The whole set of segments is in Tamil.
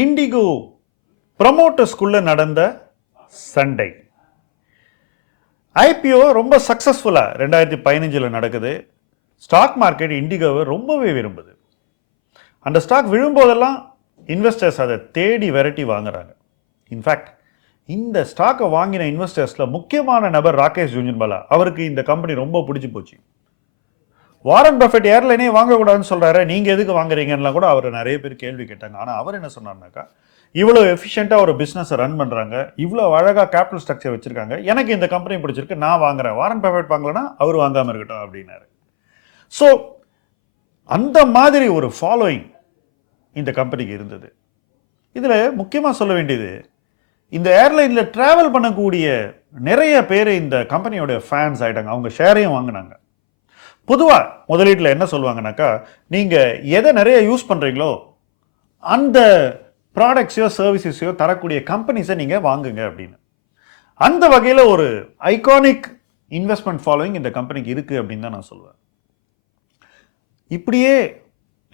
இண்டிகோ ப்ரமோட்டர்ஸ்குள்ள நடந்த சண்டை. ஐபிஓ ரொம்ப சக்சஸ்ஃபுல்லா 2015 நடக்குது. ஸ்டாக் மார்க்கெட் இண்டிகோவை ரொம்பவே விரும்புது. அந்த ஸ்டாக் விழும்போதெல்லாம் இன்வெஸ்டர்ஸ் அதை தேடி விரட்டி வாங்குறாங்க. இன்ஃபேக்ட் இந்த ஸ்டாக்கை வாங்கின இன்வெஸ்டர்ஸ்ல முக்கியமான நபர் ராகேஷ் ஜுன்ஜுன்வாலா. அவருக்கு இந்த கம்பெனி ரொம்ப பிடிச்சி போச்சு. வாரன் பஃபெட் ஏர்லைனே வாங்கக்கூடாதுன்னு சொல்றாரு, நீங்க எதுக்கு வாங்குறீங்கன்னா கூட அவர் நிறைய பேர் கேள்வி கேட்டாங்க. ஆனா அவர் என்ன சொன்னார்னாக்கா, இவ்வளவு எஃபிஷியண்டா ஒரு பிசினஸ் ரன் பண்றாங்க, இவ்வளவு அழகா கேபிட்டல் ஸ்ட்ரக்சர் வச்சிருக்காங்க, எனக்கு இந்த கம்பெனி பிடிச்சிருக்கு, நான் வாங்குறேன். வாரன் பஃபெட் வாங்கலன்னா அவர் வாங்காம இருக்கட்டும் அப்படின்னாரு. ஸோ அந்த மாதிரி ஒரு ஃபாலோயிங் இந்த கம்பெனிக்கு இருந்தது. இதுல முக்கியமா சொல்ல வேண்டியது, இந்த ஏர்லைன்ல டிராவல் பண்ணக்கூடிய நிறைய பேர் இந்த கம்பெனியோட ஃபேன்ஸ் ஆயிட்டாங்க. அவங்க ஷேரையும் வாங்கினாங்க. பொதுவாக முதலீட்டில் என்ன சொல்லுவாங்கனாக்கா, நீங்கள் எதை நிறைய யூஸ் பண்ணுறீங்களோ அந்த ப்ராடக்ட்ஸையோ சர்வீசஸையோ தரக்கூடிய கம்பெனிஸை நீங்கள் வாங்குங்க அப்படின்னு. அந்த வகையில் ஒரு ஐகானிக் இன்வெஸ்ட்மெண்ட் ஃபாலோயிங் இந்த கம்பெனிக்கு இருக்குது அப்படின்னு தான் நான் சொல்லுவேன். இப்படியே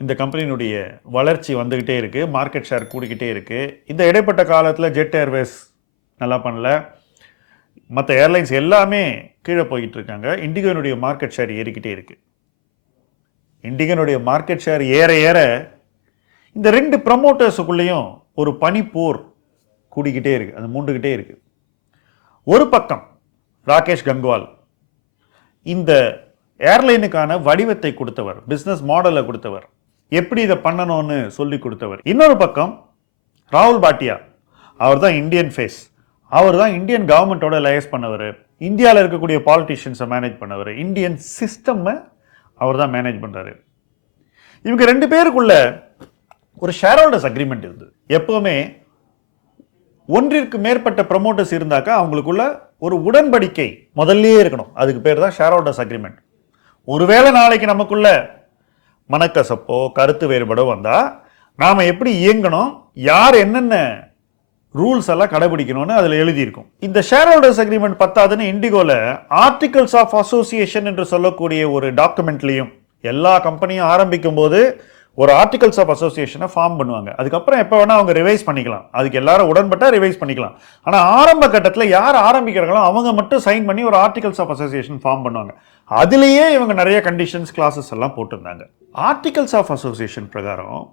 இந்த கம்பெனியினுடைய வளர்ச்சி வந்துக்கிட்டே இருக்குது, மார்க்கெட் ஷேர் கூடிக்கிட்டே இருக்குது. இந்த இடைப்பட்ட காலத்தில் ஜெட் ஏர்வேஸ் நல்லா பண்ணல, மற்ற ஏர்லைன்ஸ் எல்லாமே கீழே போயிட்டு இருக்காங்க. இண்டிகோனுடைய மார்க்கெட் ஷேர் ஏறிக்கிட்டே இருக்கு. இண்டிகோனுடைய மார்க்கெட் ஷேர் ஏற ஏற இந்த ரெண்டு ப்ரமோட்டர்ஸுக்குள்ளேயும் ஒரு பனிப்போர் கூடிக்கிட்டே இருக்கு, அது மூண்டுகிட்டே இருக்கு. ஒரு பக்கம் ராகேஷ் கங்குவால் இந்த ஏர்லைனுக்கான வடிவத்தை கொடுத்தவர், பிசினஸ் மாடலை கொடுத்தவர், எப்படி இதை பண்ணணும்னு சொல்லி கொடுத்தவர். இன்னொரு பக்கம் ராகுல் பாட்டியா, அவர் தான் இந்தியன் ஃபேஸ், அவர் தான் இந்தியன் கவர்மெண்ட்டோட லைஸ் பண்ணவர், இந்தியாவில் இருக்கக்கூடிய பாலிட்டிஷியன்ஸை மேனேஜ் பண்ணவர், இந்தியன் சிஸ்டம்மை அவர் தான் மேனேஜ் பண்ணுறாரு. இவங்க ரெண்டு பேருக்குள்ள ஒரு ஷேர் ஹோல்டர்ஸ் அக்ரிமெண்ட் இருந்தது. எப்பவுமே ஒன்றிற்கு மேற்பட்ட ப்ரமோட்டர்ஸ் இருந்தாக்கா அவங்களுக்குள்ள ஒரு உடன்படிக்கை முதல்லயே இருக்கணும். அதுக்கு பேர் தான் ஷேர் ஹோல்டர்ஸ் அக்ரிமெண்ட். ஒருவேளை நாளைக்கு நமக்குள்ள மனக்கசப்போ கருத்து வேறுபாடோ வந்தால் நாம் எப்படி இயங்கணும், யார் என்னென்ன ரூல்ஸ் எல்லாம் கடைபிடிக்கணும்னு அதில் எழுதியிருக்கும். இந்த ஷேர் ஹோல்டர்ஸ் அக்ரிமெண்ட் பத்தாதுன்னு இண்டிகோல ஆர்டிகல்ஸ் ஆஃப் அசோசியேஷன் என்று சொல்லக்கூடிய ஒரு டாக்குமெண்ட்லையும் எல்லா கம்பெனியும் ஆரம்பிக்கும் போது ஒரு ஆர்டிகல்ஸ் ஆஃப் அசோசியேஷனை ஃபார்ம் பண்ணுவாங்க. அதுக்கப்புறம் எப்போ வேணா அவங்க ரிவைஸ் பண்ணிக்கலாம், அதுக்கு எல்லாரும் உடன்பட்டா ரிவைஸ் பண்ணிக்கலாம். ஆனால் ஆரம்ப கட்டத்தில் யார் ஆரம்பிக்கிறாங்களோ அவங்க மட்டும் சைன் பண்ணி ஒரு ஆர்டிகல்ஸ் ஆஃப் அசோசியேஷன் ஃபார்ம் பண்ணுவாங்க. அதுலேயே இவங்க நிறைய கண்டிஷன்ஸ் கிளாஸஸ் எல்லாம் போட்டிருந்தாங்க. ஆர்டிகல்ஸ் ஆஃப் அசோசியேஷன் பிரகாரம்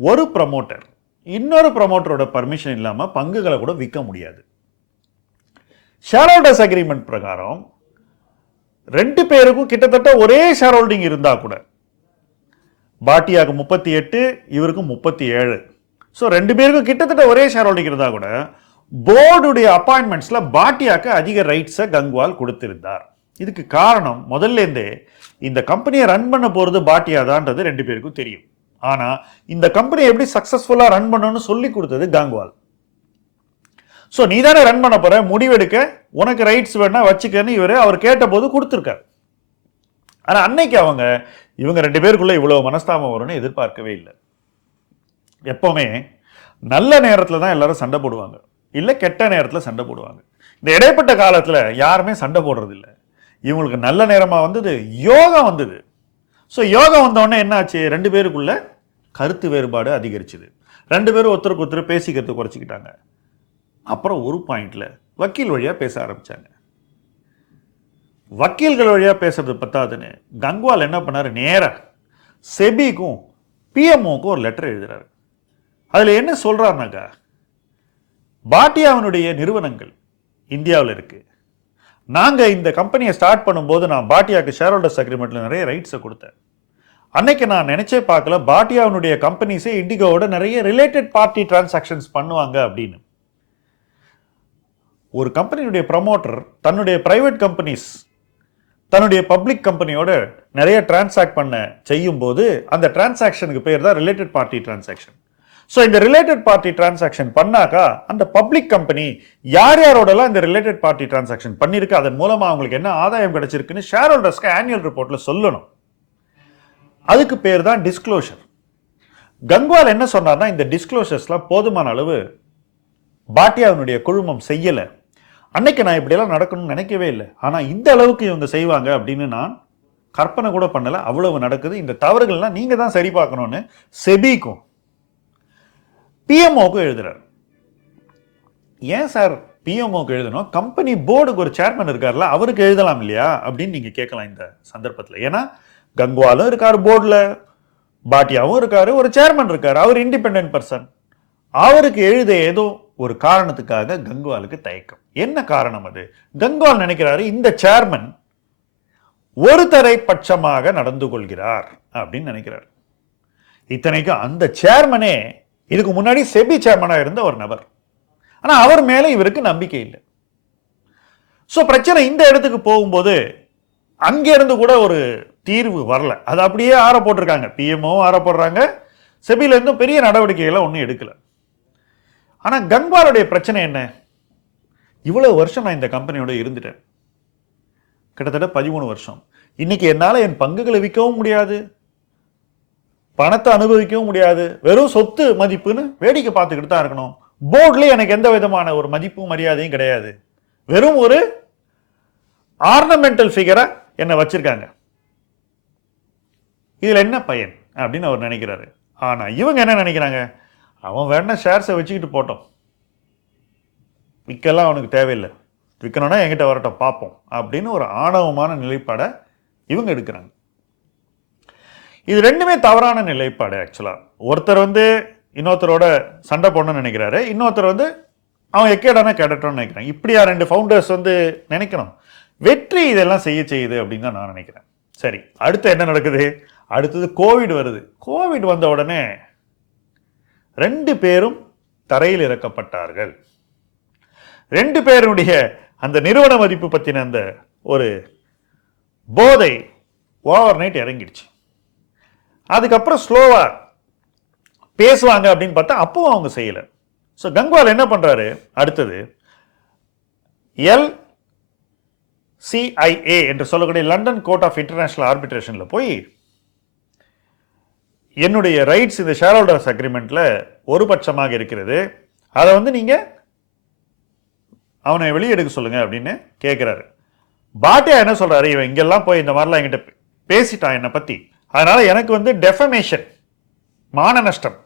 ஒரு ப்ரமோட்டர் இன்னொரு ப்ரமோட்டரோட பர்மிஷன் இல்லாமல் பங்குகளை கூட விற்க முடியாது. ஷேர் ஹோல்டர்ஸ் அக்ரிமெண்ட் பிரகாரம் ரெண்டு பேருக்கும் கிட்டத்தட்ட ஒரே ஷேர் ஹோல்டிங் இருந்தா கூட, பாட்டியாக்கு 38, இவருக்கும் 37, ஸோ ரெண்டு பேருக்கும் கிட்டத்தட்ட ஒரே ஷேர் ஹோல்டிங் இருந்தா கூட போர்டுடைய அப்பாயின்மெண்ட்ஸ்ல பாட்டியாக்கு அதிக ரைட்ஸை கங்குவால் கொடுத்திருந்தார். இதுக்கு காரணம் முதல்ல இருந்தே இந்த கம்பெனியை ரன் பண்ண போறது பாட்டியா தான்ன்றது ரெண்டு பேருக்கும் தெரியும். ஆனா இந்த கம்பெனியை எப்படி சக்சஸ்ஃபுல்லா ரன் பண்ணணும்னு சொல்லி கொடுத்தது கங்குவால். ஸோ நீ தானே ரன் பண்ண போற, முடிவெடுக்க உனக்கு ரைட்ஸ் வேணா வச்சுக்கன்னு அவர் கேட்ட போது கொடுத்துருக்காரு. ஆனா அன்னைக்கு இவங்க ரெண்டு பேருக்குள்ள இவ்வளவு மனஸ்தாபம் வரும்னு எதிர்பார்க்கவே இல்லை. எப்பவுமே நல்ல நேரத்தில் தான் எல்லாரும் சண்டை போடுவாங்க, இல்லை கெட்ட நேரத்தில் சண்டை போடுவாங்க. இந்த இடைப்பட்ட காலத்தில் யாருமே சண்டை போடுறது இல்லை. இவங்களுக்கு நல்ல நேரமாக வந்தது, யோகம் வந்தது. ஸோ யோகம் வந்தோடனே என்ன ஆச்சு, ரெண்டு பேருக்குள்ள கருத்து வேறுபாடு அதிகரிச்சுது. ரெண்டு பேரும் ஒருத்தருக்கு ஒருத்தர் பேசிக்கிறது குறைச்சிக்கிட்டாங்க. அப்புறம் ஒரு பாயிண்ட்ல வக்கீல் வழியா பேச ஆரம்பிச்சாங்க. வக்கீல்கள் வழியா பேசுறது பத்தாதுன்னு கங்குவால் என்ன பண்ணாரு, நேரா செபிக்கும் பிஎம்ஓக்கும் ஒரு லெட்டர் எழுதுறாரு. அதுல என்ன சொல்றாருனாக்கா, பாட்டியாவினுடைய நிறுவனங்கள் இந்தியாவில் இருக்கு, நாங்க இந்த கம்பெனியை ஸ்டார்ட் பண்ணும்போது நான் பாட்டியாக்கு ஷேர் ஹோல்டர்ஸ் அக்ரிமெண்ட்ல நிறைய ரைட்ஸை கொடுத்தேன். அன்னைக்கு நான் நினைச்சே பார்க்கல பாட்டியாவினுடைய கம்பெனிஸே இண்டிகோவோட நிறைய ரிலேட்டட் பார்ட்டி டிரான்சாக்ஷன்ஸ் பண்ணுவாங்க அப்படின்னு. ஒரு கம்பெனியுடைய ப்ரமோட்டர் தன்னுடைய பிரைவேட் கம்பெனிஸ் தன்னுடைய பப்ளிக் கம்பெனியோட நிறைய டிரான்சாக்ட் பண்ண செய்யும் போது அந்த டிரான்சாக்ஷனுக்கு பேர் தான் ரிலேட்டட் பார்ட்டி டிரான்சாக்ஷன். ஸோ இந்த ரிலேட்டட் பார்ட்டி டிரான்சாக்ஷன் பண்ணாக்கா அந்த பப்ளிக் கம்பெனி யார் யாரோடலாம் இந்த ரிலேட்டட் பார்ட்டி டிரான்சாக்ஷன் பண்ணியிருக்கு, அதன் மூலமா அவங்களுக்கு என்ன ஆதாயம் கிடைச்சிருக்குன்னு ஷேர் ஹோல்டர்ஸ்க்கு ஆனுவல் ரிப்போர்ட்ல சொல்லணும். அதுக்கு பேர் தான் டிஸ்க்ளோஷர். கங்குவால் என்ன சொன்னார்னா, இந்த டிஸ்க்ளோஷர்ஸ்லாம் போதுமான அளவு பாட்டியாவினுடைய குழுமம் செய்யல. அன்னைக்கு நான் இப்படியெல்லாம் நடக்கணும்னு நினைக்கவே இல்லை, ஆனா இந்த அளவுக்கு இவங்க செய்வாங்க அப்படின்னு நான் கற்பனை கூட பண்ணல. அவ்வளவு நடக்குது. இந்த தவறுகள்லாம் நீங்க தான் சரி பார்க்கணும்னு செபிக்கும் பிஎம்ஓக்கு எழுதுறாரு. ஏன் சார் பிஎம்ஓக்கு எழுதணும்? கம்பெனி போர்டுக்கு ஒரு சேர்மன் இருக்கார்ல, அவருக்கு எழுதலாம் இல்லையா அப்படின்னு நீங்க கேட்கலாம் இந்த சந்தர்ப்பத்தில். ஏன்னா கங்குவாலும் இருக்காரு போர்டில், பாட்டியாவும் இருக்காரு, ஒரு சேர்மன் இருக்காரு, அவர் இண்டிபெண்டன்ட் பர்சன். அவருக்கு எழுத ஏதோ ஒரு காரணத்துக்காக கங்குவாலுக்கு தயக்கம். என்ன காரணம் அது? கங்குவால் நினைக்கிறாரு இந்த சேர்மன் ஒரு தரைப்பட்சமாக நடந்து கொள்கிறார் அப்படின்னு நினைக்கிறார். இத்தனைக்கு அந்த சேர்மனே இதுக்கு முன்னாடி செபி சேர்மனா இருந்த ஒரு நபர். ஆனா அவர் மேல இவருக்கு நம்பிக்கை இல்லை. சோ பிரச்சனை இந்த இடத்துக்கு போகும்போது அங்க இருந்து கூட ஒரு தீர்வு வரல. அது அப்படியே ஆற போட்டிருக்காங்க, பிஎம்ஓ ஆற போடுறாங்க, செபில இருந்தும் பெரிய நடவடிக்கைகளை ஒன்றும் எடுக்கல. ஆனா கங்குவாலுடைய பிரச்சனை என்ன? இவ்வளவு வருஷம் நான் இந்த கம்பெனியோட இருந்துட்டேன், கிட்டத்தட்ட 13 வருஷம். இன்னைக்கு என்னால என் பங்குகளை விற்கவும் முடியாது, பணத்தை அனுபவிக்கவும் முடியாது, வெறும் சொத்து மதிப்புன்னு வேடிக்கை பார்த்துக்கிட்டு தான் இருக்கணும். போர்ட்ல எனக்கு எந்த விதமான ஒரு மதிப்பும் மரியாதையும் கிடையாது, வெறும் ஒரு ஆர்னமெண்டல் ஃபிகரா என்ன வச்சிருக்காங்க. இதுல என்ன பயன் அப்படின்னு அவர் நினைக்கிறாரு. ஆனா இவங்க என்ன நினைக்கிறாங்க? அவன் வேணா ஷேர்ஸை வச்சுக்கிட்டு போட்டோம், விற்கலாம் அவனுக்கு தேவையில்லை, விற்கணும்னா என்கிட்ட வரட்டும் பார்ப்போம் அப்படின்னு ஒரு ஆணவமான நிலைப்பாடை இவங்க எடுக்கிறாங்க. இது ரெண்டுமே தவறான நிலைப்பாடு. ஆக்சுவலா ஒருத்தர் இன்னொருத்தரோட சண்டை போடணும்னு நினைக்கிறாரு, இன்னொருத்தர் அவன் எக்கேடான கேடட்டோன்னு நினைக்கிறாங்க. இப்படியா ரெண்டு ஃபவுண்டர்ஸ் நினைக்கணும்? வெற்றி இதெல்லாம் செய்ய செய்யுது அப்படின்னு தான் நான் நினைக்கிறேன். சரி, அடுத்து என்ன நடக்குது? அடுத்தது கோவிட் வருது. கோவிட் வந்த உடனே 2 பேரும் தரையில் இறக்கப்பட்டார்கள். 2 பேருடைய அந்த நிறுவன மதிப்பு பத்தின அந்த ஒரு போதை ஓவர் நைட் இறங்கிடுச்சு. அதுக்கப்புறம் ஸ்லோவா பேசுவாங்க அப்படின்னு பார்த்தா அப்பவும் அவங்க செய்யல. ஸோ கங்குவால் என்ன பண்றாரு? அடுத்தது LCIA என்று சொல்லக்கூடிய லண்டன் கோர்ட் ஆஃப் இன்டர்நேஷனல் ஆர்பிட்ரேஷன்ல போய் என்னுடைய ரைட்ஸ் இந்த ஷேர் ஹோல்டர்ஸ் அக்ரிமெண்ட்ல ஒரு பட்சமாக இருக்கிறது, அதை நீங்க அவனை வெளியெடுக்க சொல்லுங்க அப்படின்னு கேட்கிறாரு. பாட்டியா என்ன சொல்றாரு? இவன் இங்கெல்லாம் போய் இந்த மாதிரிலாம் என்கிட்ட பேசிட்டான் என்னை பத்தி, அதனால எனக்கு டெஃபமேஷன், மான நஷ்டம்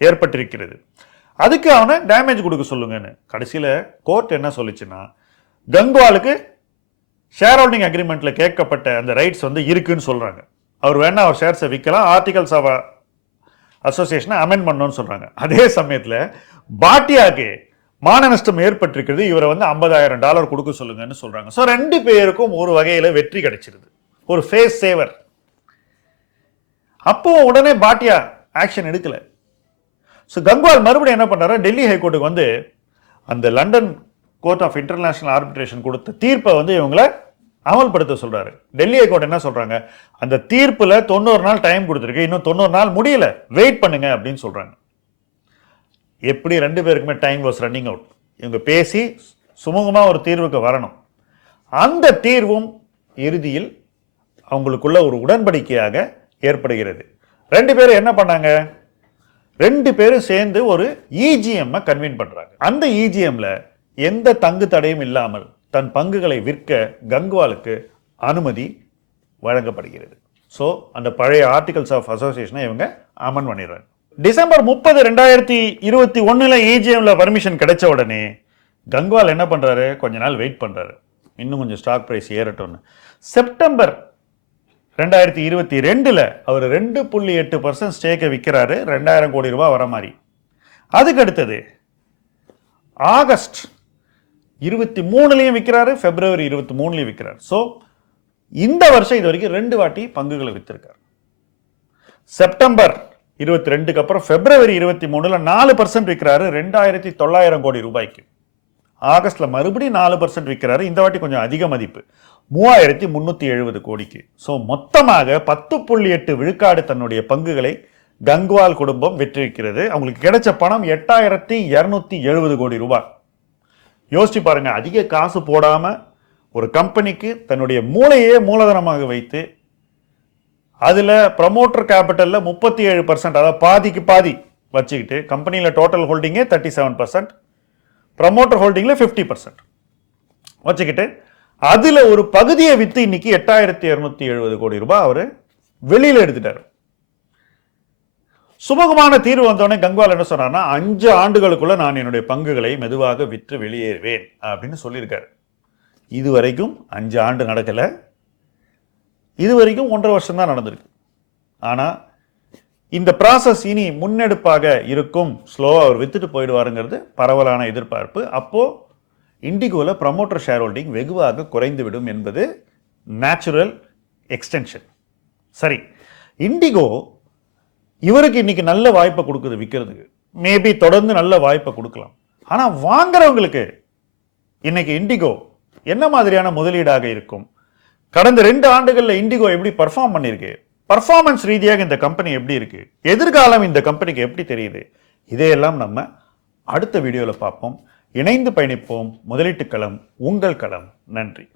ஏற்பட்டிருக்கிறது, அதுக்கு அவனை டேமேஜ் கொடுக்க சொல்லுங்கன்னு. கடைசியில் கோர்ட் என்ன சொல்லிச்சுன்னா, கங்குவாலுக்கு ஷேர் ஹோல்டிங் அக்ரிமெண்ட்ல கேட்கப்பட்ட அந்த ரைட்ஸ் இருக்குன்னு சொல்றாங்க. அவர் வேணா அவர் ஷேர்ஸை விற்கலாம், ஆர்டிகல்ஸ் ஆஃப் அசோசியேஷனை அமெண்ட் பண்ணணும்னு சொல்றாங்க. அதே சமயத்தில் பாட்டியாக்கு மான நஷ்டம் ஏற்பட்டிருக்கிறது, இவரை $50,000 கொடுக்க சொல்லுங்கன்னு சொல்றாங்க. ஸோ 2 பேருக்கும் ஒரு வகையில வெற்றி கிடைச்சிருது, ஒரு ஃபேஸ் சேவர். அப்போ உடனே பாட்டியா ஆக்ஷன் எடுக்கல. ஸோ கங்குவால் மறுபடியும் என்ன பண்றாரு? டெல்லி ஹைகோர்ட்டுக்கு அந்த London court of international arbitration கொடுத்த தீர்ப்பை இவங்களை அமல்படுத்த சொல்றாரு. டெல்லி ஹைகோர்ட் என்ன சொல்றாங்க? அந்த தீர்ப்புல 90 நாள் டைம் கொடுத்துருக்கு, இன்னும் 90 நாள் முடியல, வெயிட் பண்ணுங்க அப்படின்னு சொல்றாங்க. எப்படி 2 பேருக்குமே டைம் வாஸ் ரன்னிங் அவுட். இவங்க பேசி சுமூகமா ஒரு தீர்வுக்கு வரணும். அந்த தீர்வும் இறுதியில் அவங்களுக்குள்ள ஒரு உடன்படிக்கையாக ஏற்படுகிறது. 2 பேரும் என்ன பண்ணாங்க? 2 பேரும் சேர்ந்து ஒரு இஜிஎம் கன்வீன் பண்றாங்க. அந்த இஜிஎம்ல எந்த தங்கு தடையும் இல்லாமல் தன் பங்குகளை விற்க கங்குவாலுக்கு அனுமதி வழங்கப்படுகிறது. ஸோ அந்த பழைய ஆர்டிகல்ஸ் ஆஃப் அசோசியேஷனை இவங்க அமெண்ட் பண்ணிடுறாங்க. டிசம்பர் 30, 2021 இஜிஎம்ல பர்மிஷன் கிடைச்ச உடனே கங்குவால் என்ன பண்றாரு? கொஞ்ச நாள் வெயிட் பண்றாரு, இன்னும் கொஞ்சம் ஸ்டாக் பிரைஸ் ஏறட்டும்னு. செப்டம்பர் 2022 அவர் 2.8% ஸ்டேக்கை விற்கிறாரு, 2000 கோடி ரூபாய் வர மாதிரி. அதுக்கு அடுத்தது ஆகஸ்ட் 23 விற்கிறாரு, பிப்ரவரி 23 விற்கிறார். ஸோ இந்த வருஷம் இது வரைக்கும் 2 வாட்டி பங்குகளை வித்திருக்காரு. செப்டம்பர் 22க்கு அப்புறம் பிப்ரவரி 23 4% விற்கிறாரு, 2900 கோடி ரூபாய்க்கு. ஆகஸ்ட்ல மறுபடியும் 4% விற்கிறாரு, இந்த வாட்டி கொஞ்சம் அதிக மதிப்பு, 3370 கோடிக்கு. ஸோ மொத்தமாக 10.8 விழுக்காடு தன்னுடைய பங்குகளை கங்குவால் குடும்பம் வெற்றிருக்கிறது. அவங்களுக்கு கிடைச்ச பணம் 8270 கோடி ரூபாய். யோசிச்சு பாருங்க, அதிக காசு போடாம ஒரு கம்பெனிக்கு தன்னுடைய மூளையே மூலதனமாக வைத்து அதுல ப்ரமோட்டர் கேபிட்டல்ல 37%, அதாவது பாதிக்கு பாதி வச்சுக்கிட்டு, கம்பெனியில டோட்டல் ஹோல்டிங்கே 37%, ப்ரமோட்டர் ஹோல்டிங்ல 50% வச்சுக்கிட்டு, அதுல ஒரு பகுதியை வித்து இன்னைக்கு 8270 கோடி ரூபாய் அவரு வெளியில எடுத்துட்டாரு. சுமூகமான தீர்வு வந்தோடனே கங்வால் என்ன சொன்னார்னா 5 ஆண்டுகளுக்குள்ள நான் என்னுடைய பங்குகளை மெதுவாக விற்று வெளியேறுவேன் அப்படின்னு சொல்லியிருக்காரு. இதுவரைக்கும் 5 ஆண்டு நடக்கல, இதுவரைக்கும் 1.5 வருஷம் தான் நடந்திருக்கு. ஆனா இந்த ப்ராசஸ் இனி முன்னெடுப்பாக இருக்கும், ஸ்லோவா அவர் வித்துட்டு போயிடுவாருங்கிறது பரவலான எதிர்பார்ப்பு. அப்போ இண்டிகோல ப்ரமோட்டர் ஷேர் ஹோல்டிங் வெகுவாக குறைந்துவிடும் என்பது நேச்சுரல் எக்ஸ்டென்ஷன். சரி, இண்டிகோ இவருக்கு இன்னைக்கு நல்ல வாய்ப்பை கொடுக்குது விற்கிறதுக்கு, மேபி தொடர்ந்து நல்ல வாய்ப்பை கொடுக்கலாம். ஆனா வாங்குறவங்களுக்கு இன்னைக்கு இண்டிகோ என்ன மாதிரியான முதலீடாக இருக்கும்? கடந்த 2 ஆண்டுகள்ல இண்டிகோ எப்படி பர்ஃபார்ம் பண்ணிருக்கு, பர்ஃபார்மன்ஸ் ரீதியாக இந்த கம்பெனி எப்படி இருக்கு, எதிர்காலம் இந்த கம்பெனிக்கு எப்படி தெரியுது, இதையெல்லாம் நம்ம அடுத்த வீடியோல பார்ப்போம். இணைந்து பயணிப்போம். முதலீட்டு களம் உங்கள் களம். நன்றி.